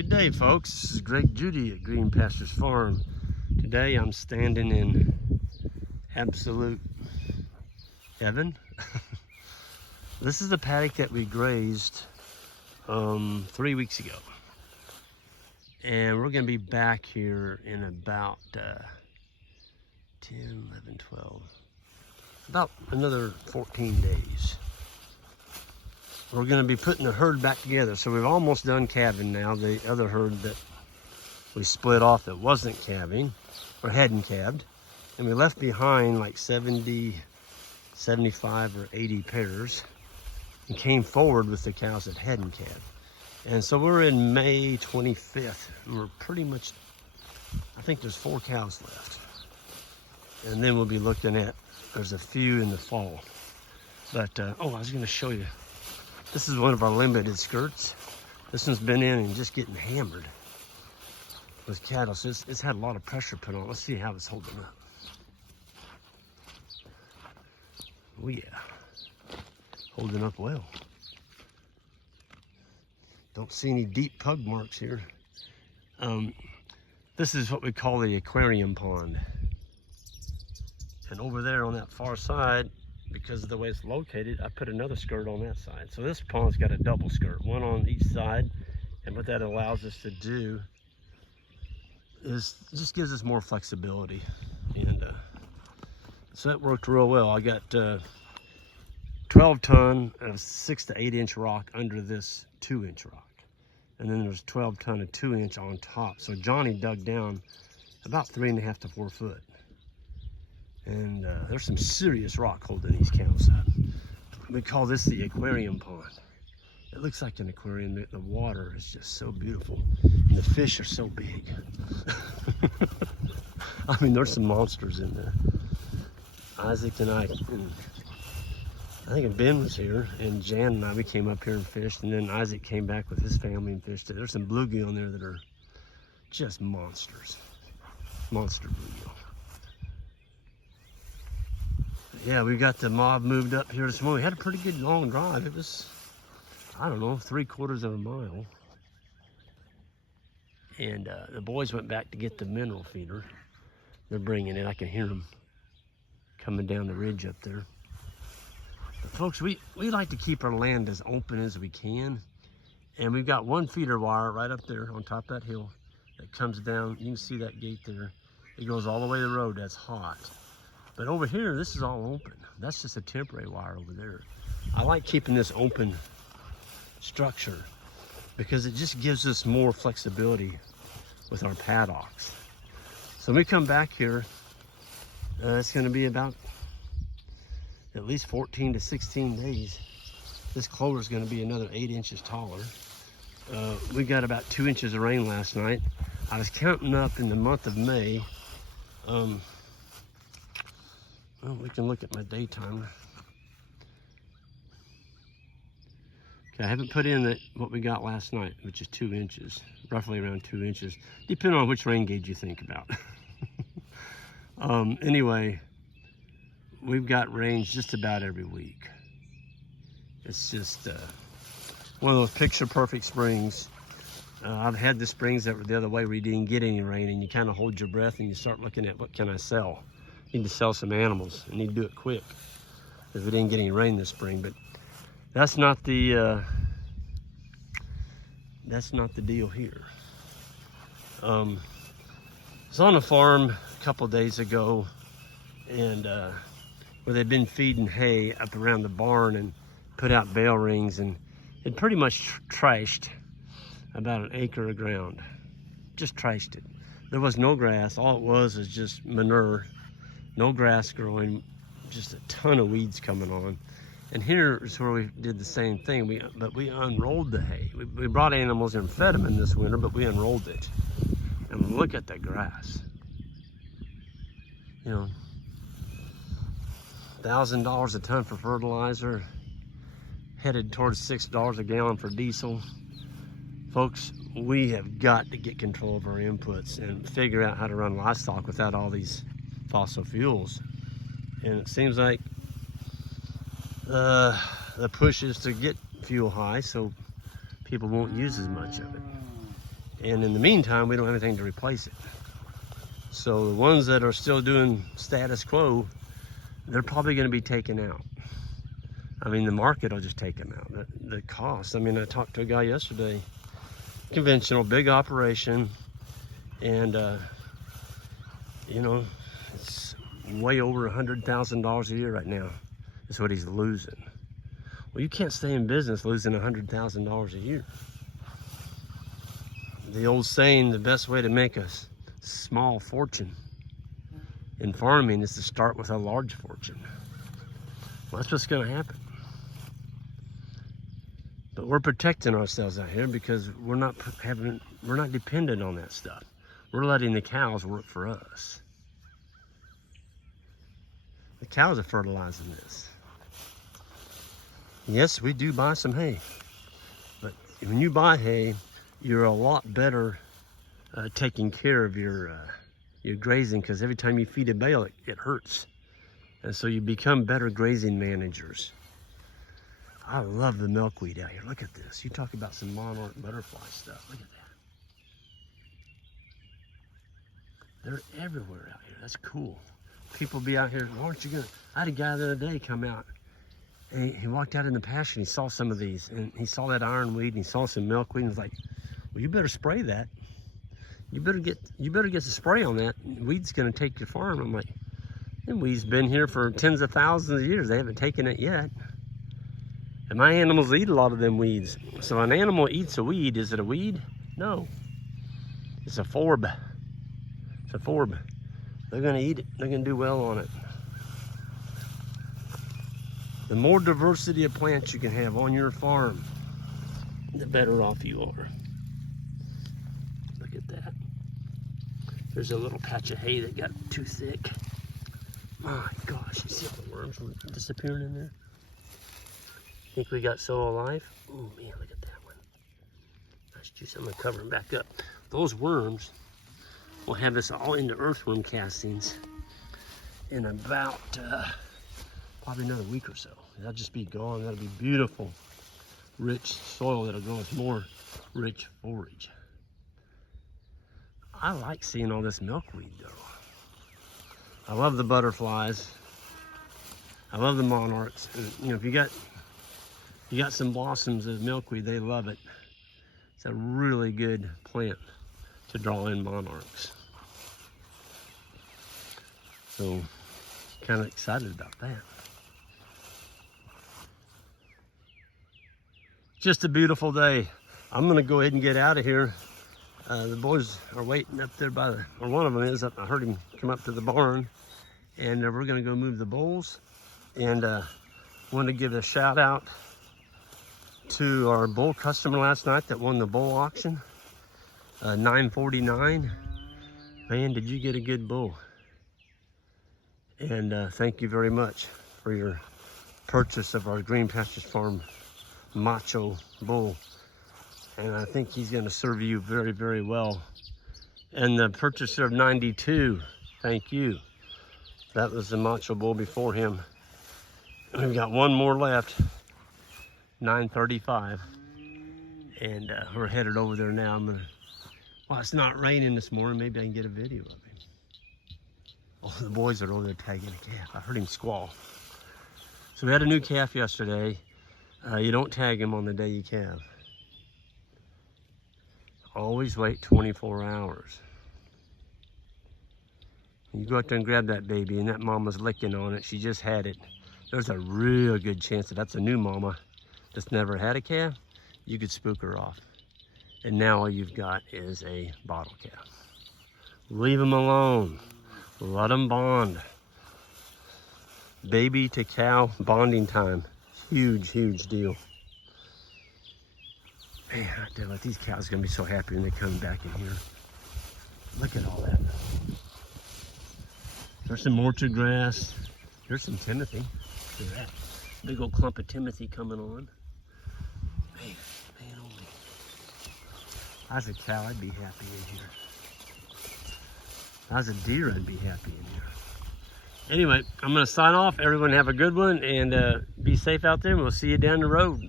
Good day, folks. This is Greg Judy at Green Pastures Farm. Today I'm standing in absolute heaven. This is the paddock that we grazed 3 weeks ago. And we're going to be back here in about 10, 11, 12, about another 14 days. We're going to be putting the herd back together. So we've almost done calving now. The other herd that we split off that wasn't calving, or hadn't calved. And we left behind like 70, 75 or 80 pairs and came forward with the cows that hadn't calved. And so we're in May 25th and we're pretty much, I think there's 4 cows left. And then we'll be looking at, there's a few in the fall. But, oh, I was going to show you. This is one of our limited skirts. This one's been in and just getting hammered with cattle. So it's had a lot of pressure put on. Let's see how it's holding up. Oh yeah, holding up well. Don't see any deep pug marks here. This is what we call the aquarium pond. And over there on that far side, because of the way it's located, I put another skirt on that side. So this pond's got a double skirt, one on each side. And what that allows us to do is just gives us more flexibility. And so that worked real well. I got 12 ton of 6 to 8 inch rock under this 2-inch rock. And then there's 12 ton of 2-inch on top. So Johnny dug down about 3.5 to 4 foot. And there's some serious rock holding these cows up. We call this the aquarium pond. It looks like an aquarium. The water is just so beautiful. And the fish are so big. I mean, there's some monsters in there. Isaac and I think Ben was here, and Jan and I, we came up here and fished, and then Isaac came back with his family and fished. There's some bluegill on there that are just monsters. Monster bluegill. Yeah, we got the mob moved up here this morning. We had a pretty good long drive. It was, I don't know, 3/4 of a mile. And the boys went back to get the mineral feeder. They're bringing it. I can hear them coming down the ridge up there. But folks, we like to keep our land as open as we can. And we've got one feeder wire right up there on top of that hill that comes down. You can see that gate there. It goes all the way to the road. That's hot. But over here, this is all open. That's just a temporary wire over there. I like keeping this open structure because it just gives us more flexibility with our paddocks. So when we come back here, it's going to be about at least 14 to 16 days. This clover is going to be another 8 inches taller. We got about 2 inches of rain last night. I was counting up in the month of May. Well, we can look at my day timer. Okay, I haven't put in what we got last night, which is 2 inches, roughly around 2 inches, depending on which rain gauge you think about. Anyway, we've got rains just about every week. It's just one of those picture-perfect springs. I've had the springs that were the other way where you didn't get any rain, and you kind of hold your breath and you start looking at what can I sell. Need to sell some animals. I need to do it quick because we didn't get any rain this spring. But that's not the deal here. I was on a farm a couple days ago, and where they'd been feeding hay up around the barn and put out bale rings, and it pretty much trashed about an acre of ground. Just trashed it. There was no grass. All it was is just manure. No grass growing, just a ton of weeds coming on. And here is where we did the same thing. But we unrolled the hay. We brought animals and fed them in this winter, but we unrolled it. And look at that grass. You know, $1,000 a ton for fertilizer, headed towards $6 a gallon for diesel. Folks, we have got to get control of our inputs and figure out how to run livestock without all these fossil fuels. And it seems like the push is to get fuel high so people won't use as much of it. And in the meantime, we don't have anything to replace it. So the ones that are still doing status quo, they're probably going to be taken out. I mean, the market will just take them out. The cost, I mean, I talked to a guy yesterday, conventional, big operation, and you know, it's way over $100,000 a year right now is what he's losing. Well, you can't stay in business losing $100,000 a year. The old saying, the best way to make a small fortune in farming is to start with a large fortune. Well, that's what's going to happen. But we're protecting ourselves out here because we're not dependent on that stuff. We're letting the cows work for us. The cows are fertilizing this. Yes, we do buy some hay, but when you buy hay, you're a lot better taking care of your grazing, because every time you feed a bale, it hurts. And so you become better grazing managers. I love the milkweed out here. Look at this. You talk about some monarch butterfly stuff. Look at that. They're everywhere out here. That's cool. People be out here, aren't you gonna? I had a guy the other day come out, and he walked out in the pasture and he saw some of these, and he saw that ironweed and he saw some milkweed and was like, well, you better spray that. You better get the spray on that. Weed's gonna take your farm. I'm like, them weeds been here for tens of thousands of years. They haven't taken it yet. And my animals eat a lot of them weeds. So an animal eats a weed, is it a weed? No. It's a forb. It's a forb. They're gonna eat it. They're gonna do well on it. The more diversity of plants you can have on your farm, the better off you are. Look at that. There's a little patch of hay that got too thick. My gosh, you see all the worms disappearing in there? Think we got so alive? Oh man, look at that one. Nice juice. I'm gonna cover them back up. Those worms will have us all into earthworm castings in about probably another week or so. That'll just be gone. That'll be beautiful, rich soil that'll grow us more rich forage. I like seeing all this milkweed though. I love the butterflies. I love the monarchs. And, you know, if you got some blossoms of milkweed, they love it. It's a really good plant to draw in monarchs. So, kind of excited about that. Just a beautiful day. I'm gonna go ahead and get out of here. The boys are waiting up there by or one of them is up. I heard him come up to the barn, and we're gonna go move the bulls. And want to give a shout out to our bull customer last night that won the bull auction, 949. Man, did you get a good bull? And thank you very much for your purchase of our Green Pastures Farm macho bull. And I think he's going to serve you very, very well. And the purchaser of 92, thank you. That was the macho bull before him. We've got one more left, 935. And we're headed over there now. Well, it's not raining this morning. Maybe I can get a video of him. Oh, the boys are over there tagging a calf. I heard him squall. So we had a new calf yesterday. You don't tag him on the day you calve. Always wait 24 hours. You go out there and grab that baby and that mama's licking on it. She just had it. There's a real good chance that that's a new mama that's never had a calf. You could spook her off. And now all you've got is a bottle calf. Leave them alone. Let them bond. Baby to cow bonding time. Huge, huge deal. Man, I tell you what, these cows are gonna be so happy when they come back in here. Look at all that. There's some orchard grass. There's some timothy. Look at that. Big old clump of timothy coming on. Man, oh man. If I was a cow, I'd be happy in here. If I was a deer, I'd be happy in here. Anyway, I'm gonna sign off. Everyone have a good one and be safe out there, and we'll see you down the road.